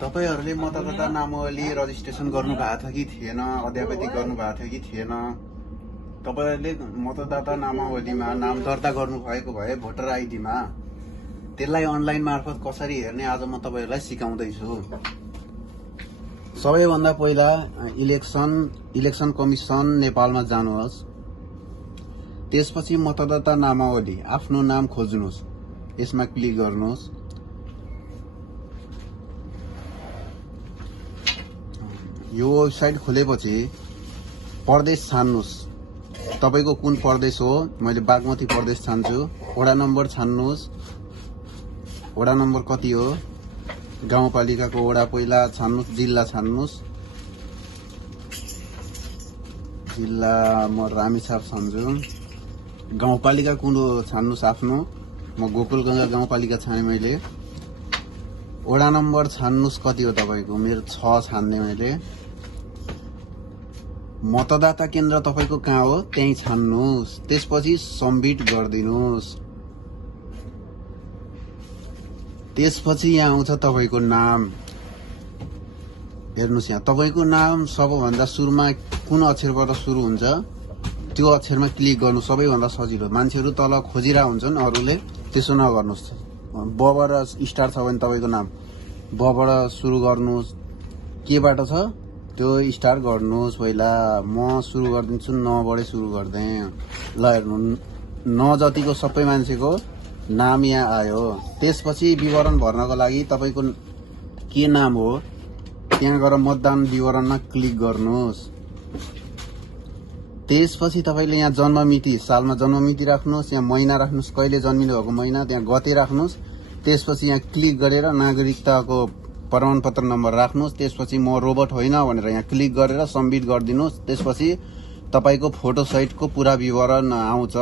तपाईहरूले मतदाता नामावली रजिस्ट्रेसन गर्नु भएको थियो कि थिएन, अध्यावधि गर्नु भएको थियो कि थिएन? तपाईहरूले मतदाता नामावलीमा नाम दर्ता गर्नुभएको भए भोटर आइडीमा त्यसलाई अनलाइन मार्फत कसरी हेर्ने आज म तपाईहरूलाई सिकाउँदैछु। सबैभन्दा पहिला इलेक्सन कमिसन नेपालमा जानुहोस्। त्यसपछि मतदाता नामावली आफ्नो नाम खोज्नुहोस्, यसमा क्लिक गर्नुहोस्। यो वेबसाइट खोलेपछि प्रदेश छान्नुहोस्, तपाईको कुन प्रदेश हो। मैले बागमती प्रदेश छान्छु। वडा नम्बर छान्नुहोस्, वडा नम्बर कति हो। गाउँपालिकाको वडा पहिला छान्नुहोस्, जिल्ला छान्नुहोस्। जिल्ला म रामेछाप छान्छु। गाउँपालिका कुन हो छान्नुहोस् आफ्नो। म गोकुलगञ्ज गाउँपालिका छाने मैले। वडा नम्बर छान्नुहोस् कति हो तपाईको। मेरो 6 छान्ने मैले। मतदाता केन्द्र तपाईको कहाँ हो त्यही छान्नुहोस्। त्यसपछि सबमिट गरिदिनुहोस्। त्यसपछि यहाँ आउँछ तपाईको नाम। हेर्नुस् यहाँ तपाईको नाम सबभन्दा सुरुमा कुन अक्षरबाट सुरु हुन्छ त्यो अक्षरमा क्लिक गर्नु सबैभन्दा सजिलो। मान्छेहरू तल खोजिरा हुन्छन् अरूले, त्यसो नगर्नुहोस्। बबाट स्टार्ट छ भने तपाईको नाम बबाट सुरु गर्नुहोस्। केबाट छ त्यो स्टार्ट गर्नुहोस्। पहिला म सुरु गरिदिन्छु, नबाटै सुरु गर्दै। ल हेर्नु, न जतिको सबै मान्छेको नाम यहाँ आयो। त्यसपछि विवरण भर्नको लागि तपाईको के नाम हो त्यहाँ गएर मतदान विवरणमा क्लिक गर्नुहोस्। त्यसपछि तपाईले यहाँ जन्ममिति, सालमा जन्ममिति राख्नुहोस्। यहाँ महिना राख्नुहोस्, कहिले जन्मिनु भएको महिना, त्यहाँ गते राख्नुहोस्। त्यसपछि यहाँ क्लिक गरेर नागरिकताको प्रमाणपत्र नम्बर राख्नुहोस्। त्यसपछि म रोबोट होइन भनेर यहाँ क्लिक गरेर सबमिट गरिदिनुहोस्। त्यसपछि तपाईको फोटो सहितको पुरा विवरण आउँछ।